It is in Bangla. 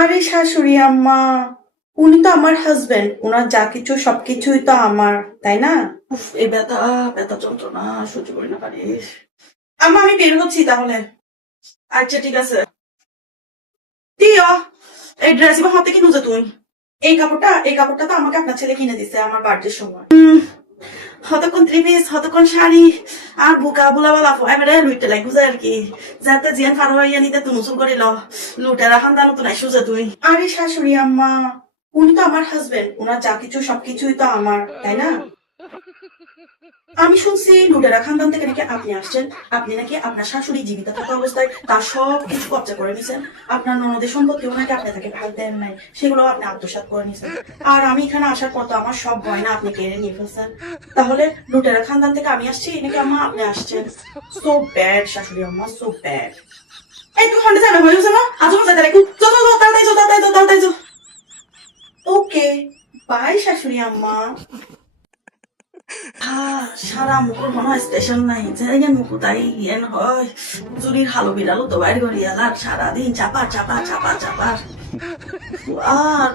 আরে শাশুড়ি আম্মা, উনি তো আমার হাজবেন্ড, ওনার যা কিছু সবকিছুই তো আমার, তাই না? উফ, এই ব্যথা ব্যথা যন্ত্রণা সহ্য করি না পারিস। আম্মা আমি বের হচ্ছি তাহলে। আচ্ছা ঠিক আছে। দিও, এই ড্রেস বা হাতে কিনুছো তুই? এই কাপড়টা তো আমাকে আপনার ছেলে কিনে দিছে আমার বার্থডের সময়। হতক্ষণ থ্রি পিস হতক্ষণ শাড়ি আর বুকা বুলাবা লাফো এবারে লুইতে লাগ বুঝে আর কি যাতে জিয়ান ফার হইয়া নিতে তুই নুসুল করিল লুটে রাখান দানো তো নাই সুজে তুই। আরে শাশুড়ি আম্মা, উনি তো আমার হাজবেন্ড, ওনার যা কিছু সবকিছুই তো আমার, তাই না? আমি শুনছি লুটেরা খানদান থেকে নাকি আপনি আসছেন। আপনি নাকি আপনার শাশুড়ি জীবিত থাকা অবস্থায় তার সব কিছু কবজা করে নিছেন। আপনার ননদের সম্পত্তিও নাকি আপনি তাকে ভাগ দেন নাই, সেগুলো আপনি আত্মসাৎ করে নিছেন। আর আমি এখানে আসার পর তো আমার সব গয়না আপনি কেড়ে নিয়ে ফেলছেন। তাহলে লুটেরা খানদান থেকে আমি আসছি নাকি আম্মা আপনি আসছেন? সো ব্যাড শাশুড়ি আম্মা, সো ব্যাড। এই তুই হন্ডে যাবে হয়ে না আজ মজা দেখ তাড়াতাড়ি যাও তাড়াতাড়ি যাও তাড়াতাড়ি যাও। ওকে, বাই শাশুড়ি আম্মা। সারা মুখর মনে হয় স্টেশন নাই জায়গা মুখ তাই এন হয় চুরির হালো বিড়ালো তো বাইর করিয়া সারাদিন চাপা চাপা চাপা চাপা আর